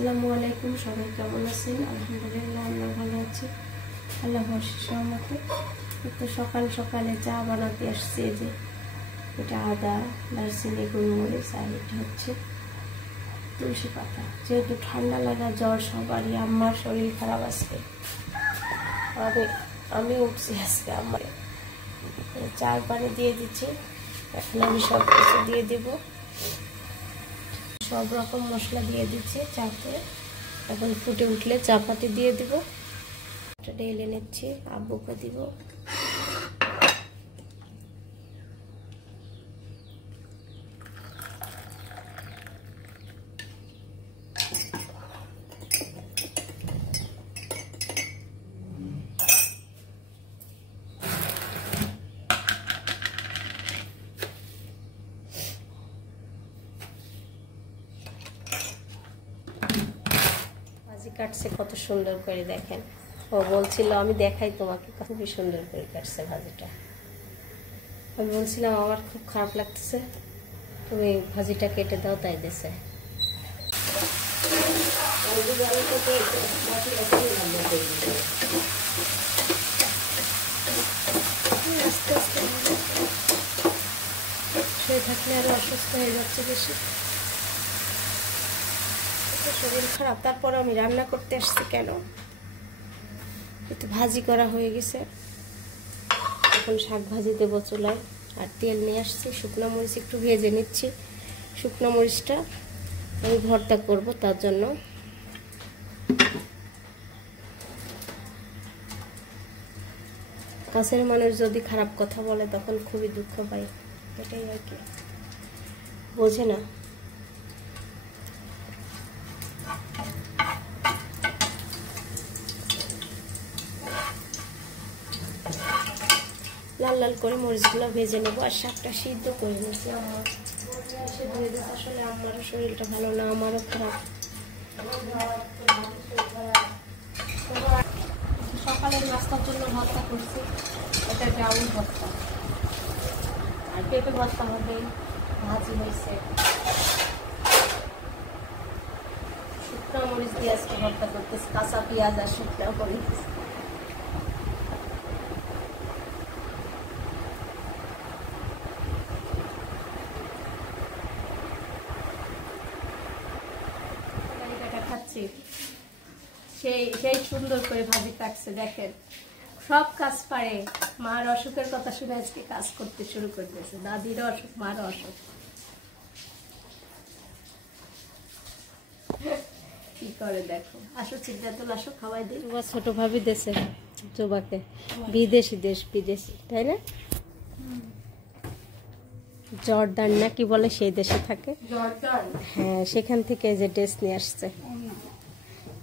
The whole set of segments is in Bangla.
আসসালামু আলাইকুম, সবাই কেমন আছেন? আলহামদুলিল্লাহ আমরা ভালো আছি, আল্লাহর অশেষ রহমতে। তো সকাল সকালে চা বানাতে আসছে। যে এটা আদা, দারচিনি, গোলমরিচ, আর এটা হচ্ছে তুলসী পাতা। যেহেতু ঠান্ডা লাগা, জ্বর সবারই, আমার শরীর খারাপ আজকে, আমি উঠছি আজকে। আমার চার পানি দিয়ে দিচ্ছি। এখন আমি সব কিছু দিয়ে দেব, সব রকম মশলা দিয়ে দিচ্ছি চাতে। এখন ফুটে উঠলে চা পাতি দিয়ে দিব। ঢেলে নিচ্ছি, আব্বুকে দিব। কাটছে কত সুন্দর করে, দেখেন। ও বলছিল আমি দেখাই তোমাকে, খুবই সুন্দর করে কাটছে ভাজিটা। আমি বলছিলাম আমার খুব খারাপ লাগতেছে, তুমি ভাজিটা কেটে দাও, তাই দিছে। আস্তে আস্তে শুয়ে থাকলে আরো অসুস্থ হয়ে যাচ্ছে বেশি, শরীর খারাপ। তারপর আমি রান্না করতে আসছি কেন, একটু ভাজি করা হয়ে গেছে। এখন শাক ভাজি দেবো চুলায়। আর তেল নিয়ে আসছি, শুকনো মরিচ একটু ভেজে নিচ্ছি। শুকনো মরিচটা আমি ভর্তা করব, তার জন্য। কাছের মানুষ যদি খারাপ কথা বলে তখন খুবই দুঃখ পাই, এটাই আর কি, বোঝে না। লাল লাল করে মরিচগুলো ভেজে নেবো। আর শাকটা সিদ্ধ করে নিচ্ছি। আমার এসে ধুয়ে দিতে, আসলে আমারও শরীরটা ভালো না, আমারও খারাপ। সকালের নাস্তার জন্য ভর্তা করছি, এটা ডাউল ভর্তা। আর পেঁপে ভর্তা হবে, ভাজি হয়েছে। শুকনো মরিচ দিয়ে আজকে ভর্তা করতেছি, কাঁচা পেঁয়াজ আর শুকনো মরিচ। সেই সুন্দর করে ভাজি কাটছে, দেখেন। সব কাজ পারে। মার অসুখের কথা শুনে আজকে কাজ করতে শুরু করতেছে। দাদিরও অসুখ, মারও অসুখ, কি করে দেখো। আসো সিদ্ধাতুল, আসো খাওয়াই দিই। ছোট ভাবি দেশে জোবাকে, বিদেশি দেশ, বিদেশি, তাই না? জর্দান না কি বলে, সেই দেশে থাকে। হ্যাঁ, সেখান থেকে যে ড্রেস নিয়ে আসছে।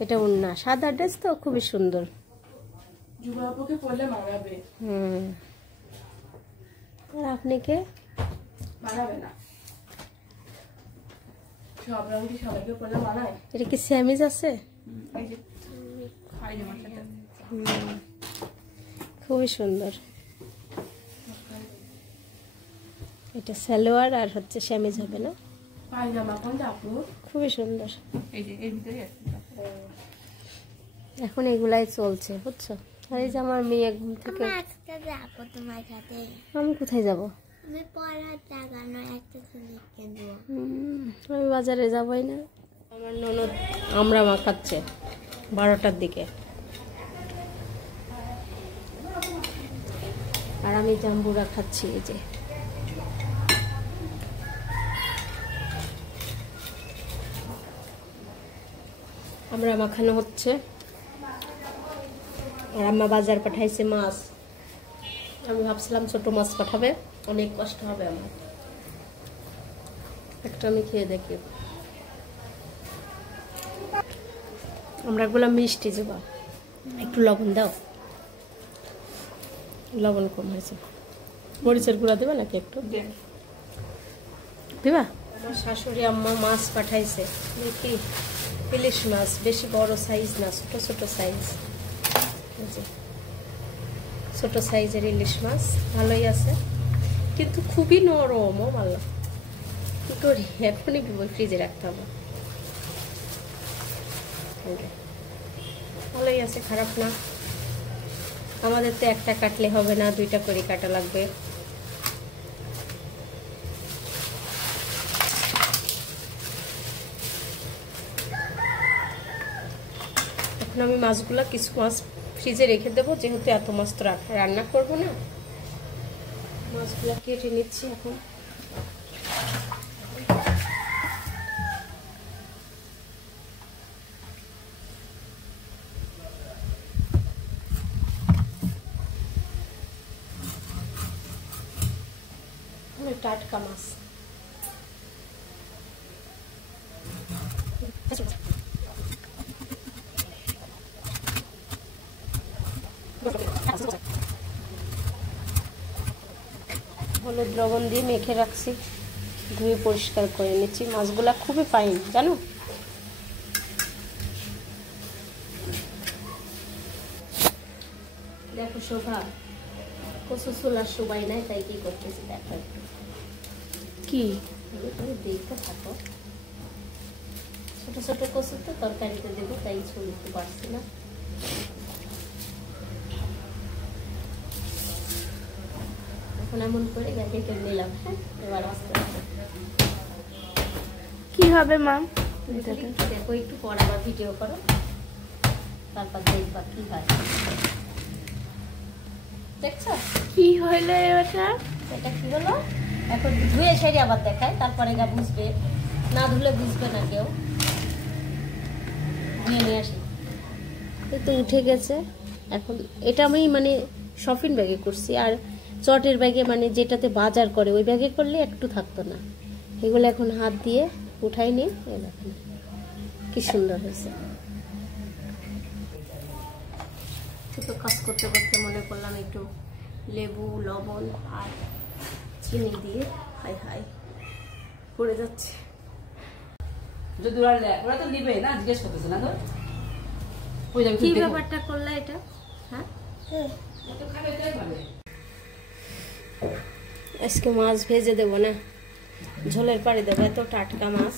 এটা উন্না, সাদা ড্রেস তো খুবই সুন্দর। আর আপনি কে? এটা কি স্যামিজ আছে? খুবই সুন্দর। এটা সালোয়ার আর হচ্ছে স্যামিজ হবে না? খুবই সুন্দর। এখন এগুলাই চলছে, বুঝছো? আর এই যে আমার মেয়ে ঘুম থেকে। আমি কোথায় যাব? আমি বাজারে যাবই না। আমার ননদ আমরা মাখাচ্ছে 12টার দিকে, আর আমি জাম্বুরা খাচ্ছি। এই যে আমরা মাখানো হচ্ছে। আর আম্মা বাজার পাঠাইছে মাছ। আমি ভাবছিলাম ছোট মাছ পাঠাবে, অনেক কষ্ট হবে আমার। একটা আমি খেয়ে দেখি। আমরা গুলা মিষ্টি যাবা, একটু লবণ দাও। লবণ কম হয়েছে। মরিচের গুঁড়া দেবা নাকি একটু? দিবা? আমার শাশুড়ি আম্মা মাছ পাঠাইছে, দেখি ইলিশ মাছ। বেশি বড় সাইজ না, ছোট ছোট সাইজ। ছোট সাইজের ইলিশ মাছ, ভালোই আছে, কিন্তু খুবই নরম। ও ভালো, কি করি, এখনই ফ্রিজে রাখতে হবে। ভালোই আছে, খারাপ না। আমাদের তো একটা কাটলে হবে না, দুইটা করে কাটা লাগবে। এখন আমি মাছগুলো কিছু মাছ ফ্রিজে রেখে দেবো, যেহেতু এত মাছ তো রান্না করবো না। মাছগুলো কেটে নিচ্ছি এখন। টাটকা মাছ। হলুদ লবণ দিয়ে মেখে রাখছি, ধুয়ে পরিষ্কার করে নিচ্ছি। মাছগুলা খুবই ফাইন জানো। দেখো শোভা, কচু ছোলার সবাই নাই, তাই কি করতেছি দেখো একটু। কি দেখতে থাকো, ছোট ছোট কচু তো তরকারিতে দেবো, তাই ছুলতে পারছি না। এখন এমন করে গ্যাসে কেটে নিলাম। হ্যাঁ, এবার আস্তে আস্তে কি হবে মা? দেখো একটু পর আবার ভিডিও করো, তারপর দেখবা কি হয়। দেখছো কি হইলো এটা? এটা কি হলো? এখন ধুয়ে সেরে আবার দেখায়, তারপরে গা বুঝবে, না ধুলে বুঝবে না কেউ। ধুয়ে নিয়ে আসি। এই তো উঠে গেছে। এখন এটা আমি মানে শপিং ব্যাগে করছি, আর চটের ব্যাগে মানে যেটাতে বাজার করে ওই ব্যাগে করলে একটু থাকতো না। এগুলো এখন হাত দিয়ে উঠাই নি। এই দেখেন কি সুন্দর হয়েছে। তো কাজ করতে করতে মনে করলাম একটু লেবু, লবণ আর চিনি দিয়ে হাই হাই পড়ে যাচ্ছে। যদি ওরা তো নিবে না, জিজ্ঞেস করতেছে না তো কি ব্যাপারটা করলা এটা? হ্যাঁ, আজকে মাছ ভেজে দেবো না, ঝোলের পাড়ে দেবো। এত টাটকা মাছ।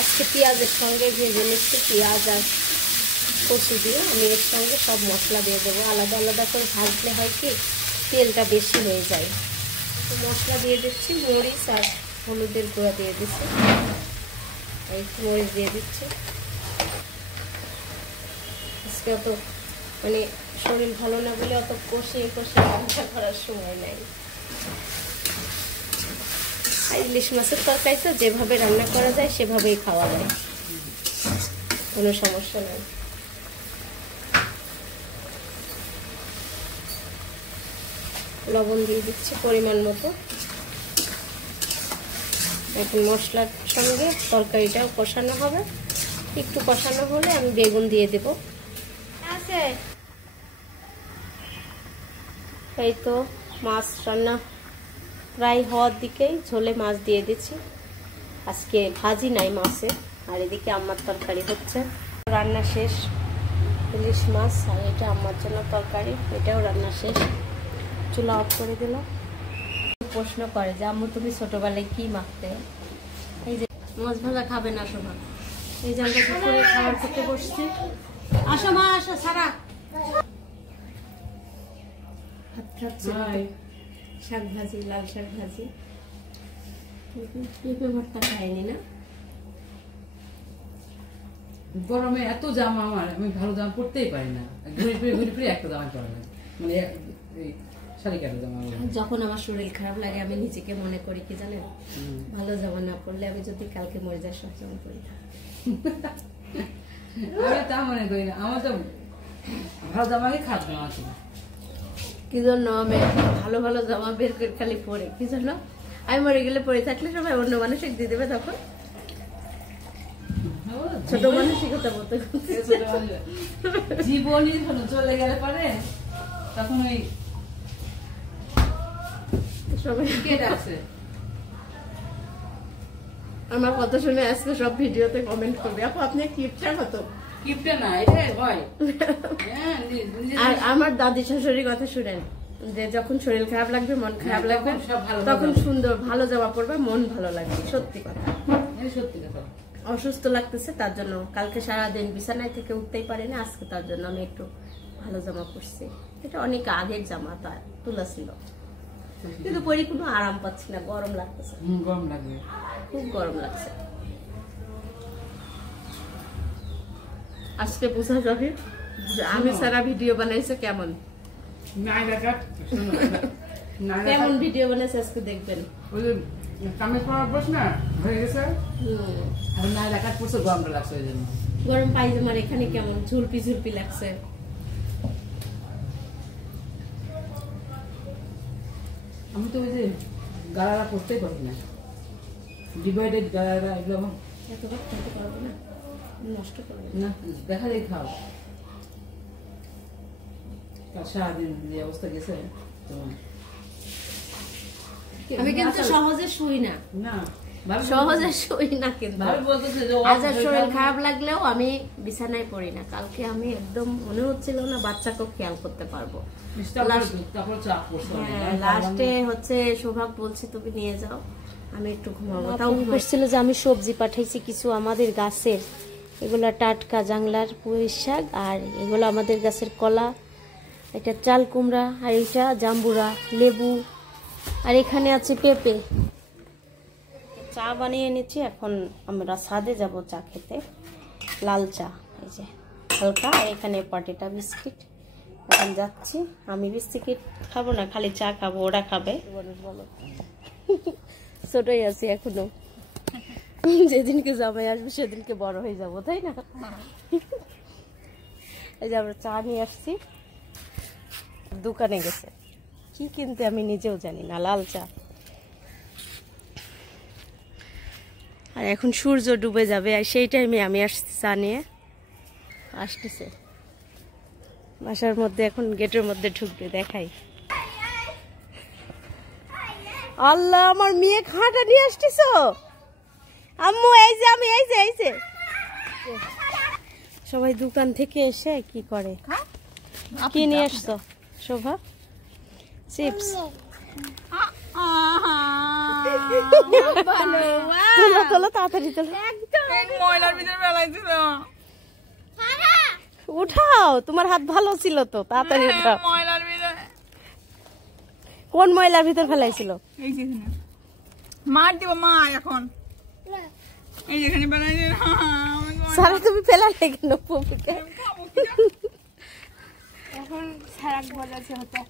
আজকে পেঁয়াজের সঙ্গে ভেজে নিচ্ছি, পেঁয়াজ আর কচু দিয়ে। আমি এর সঙ্গে সব মশলা দিয়ে দেবো। আলাদা আলাদা করে ভাজলে হয় কি তেলটা বেশি হয়ে যায়। তো মশলা দিয়ে দিচ্ছি, মরিচ আর হলুদের গুঁড়া দিয়ে দিচ্ছি, এই মরিচ দিয়ে দিচ্ছি। আজকে অত মানে শরীর ভালো না বলে অত কষিয়ে কষিয়ে রান্না করার সময় নেই। ইলিশ মাছের তরকারি তো যেভাবে রান্না করা যায় সেভাবেই খাওয়া যায়, কোনো সমস্যা নেই। লবণ দিয়ে দিচ্ছি পরিমাণ মতো। এখন মশলার সঙ্গে তরকারিটাও কষানো হবে। একটু কষানো হলে আমি বেগুন দিয়ে দেব। এই তো মাছ রান্না প্রায় হওয়ার দিকেই, ঝোলে মাছ দিয়ে দিচ্ছি। আজকে ভাজি নাই মাছের। আর এদিকে আমার তরকারি হচ্ছে, রান্না শেষ। ইলিশ মাছ আর এটা আমার জন্য তরকারি, এটাও রান্না শেষ। চুলা অফ করে দিলাম। প্রশ্ন করে যে আম্মু তুমি ছোটবেলায় কি মাখতে? এই যে মাছ ভাজা খাবে না শোভা, এই যে আমরা দুপুরে খাবার খেতে বসছি। আসো মা, আসো সারা। ভাত খাচ্ছে, শাক ভাজি, লাল শাক ভাজি। পেঁপে ভর্তা খাইনি না। গরমে এত জামা, আমি ভালো জামা পরতেই পারি না। ঘুরে ফিরে একটা জামা পরে না, মানে শাড়ি কাটা জামা। যখন আমার শরীর খারাপ লাগে আমি নিজেকে মনে করি কি জানেন, ভালো জামা না পরলে আমি যদি কালকে মরে যাই সব জামা পরি। আমি তা মনে করি না, আমার তো ভালো জামাকে খারাপ জামা আছে। কি জন্য আমি ভালো ভালো জামা বের করে খালি পরে, কি জন্য আমি মরে গেলে পরে থাকলে সবাই অন্য মানুষ দিয়ে দেবে, তখন ছোট মানসিকতা বলতে জীবনই চলে গেলে পারে তখন ওই সবাই কে ডাকছে? আমার কথা শুনে আজকে সব ভিডিওতে কমেন্ট করবে, আপু আপনি কিপটা কত? কিপটা না, এটাই হয়। হ্যাঁ, আর আমার দাদি শাশুড়ির কথা শুনেন, যে যখন শরীর খারাপ লাগবে, মন খারাপ লাগবে, তখন সুন্দর ভালো জামা পরবে, মন ভালো লাগবে। সত্যি কথা, সত্যি কথা। অসুস্থ লাগতেছে তার জন্য, কালকে সারাদিন বিছানায় থেকে উঠতেই পারি না, আজকে তার জন্য আমি একটু ভালো জামা পরছি। এটা অনেক আগের জামা, তার তোলা ছিল, কিন্তু পরে কোনো আরাম পাচ্ছি না, গরম লাগতেছে। গরম লাগবে, খুব গরম লাগছে। আজকে বোঝা যাবে যে আমি সারা ভিডিও বানাইছে কেমন, কেমন ভিডিও বানাইছে আজকে দেখবেন। ওই যে কামেজ পরার প্রশ্ন হয়ে গেছে, আর না দেখার পড়ছে, গরমটা লাগছে ওই জন্য। গরম পায়জামার এখানে কেমন ঝুলপি ঝুলপি লাগছে। আমি তো ওই যে গালারা পড়তেই পারি না, ডিভাইডেড গালারা, এগুলো এতবার খেতে পারবো না, নষ্ট করবো না, দেখা যায় খাও। তার সারাদিন যে অবস্থা গেছে তোমার। আমি কিন্তু সহজে শুই না, না সহজে শুই না, কিন্তু ভাবে বলতেছে যে আজ আর শরীর খারাপ লাগলেও আমি বিছানায় পড়ি না। কালকে আমি একদম মনে হচ্ছিল না বাচ্চাকেও খেয়াল করতে পারবো। লাস্টে হচ্ছে সৌভাগ্য বলছে তুমি নিয়ে যাও, আমি একটু ঘুমাবো। তাও বলছিল যে আমি সবজি পাঠাইছি কিছু আমাদের গাছের, এগুলা টাটকা জাংলার পুঁই শাক, আর এগুলো আমাদের গাছের কলা, এটা চাল কুমড়া, আর এটা জাম্বুরা, লেবু, আর এখানে আছে পেঁপে। চা বানিয়ে এনেছি, এখন আমরা ছাদে যাব চা খেতে, লাল চা, এই যে হালকা। আর এখানে পাটিটা বিস্কিট, এখন যাচ্ছি। আমি বিস্কিট খাবো না, খালি চা খাবো, ওরা খাবে। ছোটই আছি এখনো, যেদিনকে জামাই আসবে সেদিনকে বড় হয়ে যাবো, তাই না? এই যে আমরা চা নিয়ে আসছি, দোকানে গেছে কি কিনতে আমি নিজেও জানি না, লাল চা। আর এখন সূর্য ডুবে যাবে, আর সেই টাইমে আমি আসছি চা নিয়ে। আসতেছে বাসার মধ্যে, এখন গেটের মধ্যে ঢুকবে, দেখাই। আল্লাহ, আমার মেয়ে খাঁটা নিয়ে আসতেছ আম্মু, এই যে আমি, এই যে এই যে সবাই দোকান থেকে এসে কি করে, কি নিয়ে আসছো শোভা? চিপস। তোলো তাড়াতাড়ি তোলো, উঠাও, তোমার হাত ভালো ছিল তো, তাড়াতাড়ি উঠাও। কোন ময়লার ভিতর ফেলাইছিল? মার দিব মা, এখন এই যেখানে বানাই সারা তুমি ফেলালে কেন পুপুকে? এখন সারা বলা আছে হতো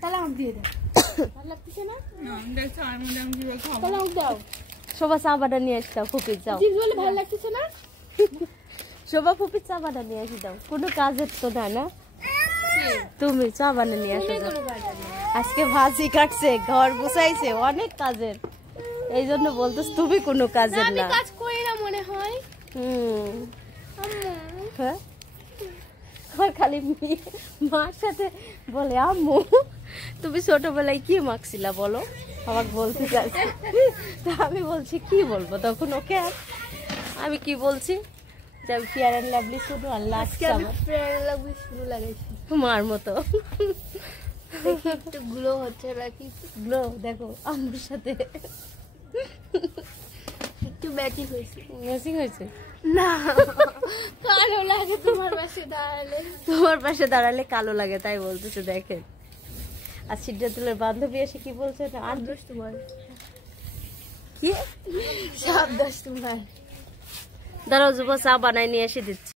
তাহলে আমাকে দিয়ে দাও, ভালো লাগতেছে না? দেখছো আর মধ্যে আমি কি খাবো, তাহলে আমাকে দাও। শোভা চা বাটা নিয়ে আসি দাও, ফুপির যাও। চিপস বলে ভালো লাগতেছে না? শোভা ফুপির চা বাটা নিয়ে আসি দাও, কোনো কাজের তো না, না তুমি চা বানা নিয়ে আসো। আজকে ভাজি কাটছে, ঘর গুছাইছে, অনেক কাজের, এই জন্য বলতেছ তুমি কোনো কাজের না। কাজ করি না মনে হয়। হ্যাঁ, খালি মার সাথে বলে আম্মু তুমি ছোটবেলায় কি মাখছিলা বলো, আমাকে বলতে চাইছে। তা আমি বলছি কি বলবো তখন ওকে, আর আমি কি বলছি যে আমি ফেয়ার অ্যান্ড লাভলি শুধু আর লাগছে আমার ফেয়ার অ্যান্ড লাভলি শুরু লাগাইছি মার মতো। একটু গ্লো হচ্ছে নাকি? গ্লো দেখো আমার সাথে একটু ম্যাচিং হয়েছে। ম্যাচিং হয়েছে না, কালো লাগে তোমার পাশে দাঁড়ালে। তোমার পাশে দাঁড়ালে কালো লাগে তাই বলতেছে। দেখেন, আর সিদ্ধাতুলের বান্ধবী এসে কি বলছে, আর দোষ তোমার, কি সব দোষ তোমার। দাঁড়াও যুব, চা বানাই নিয়ে এসে দিচ্ছি।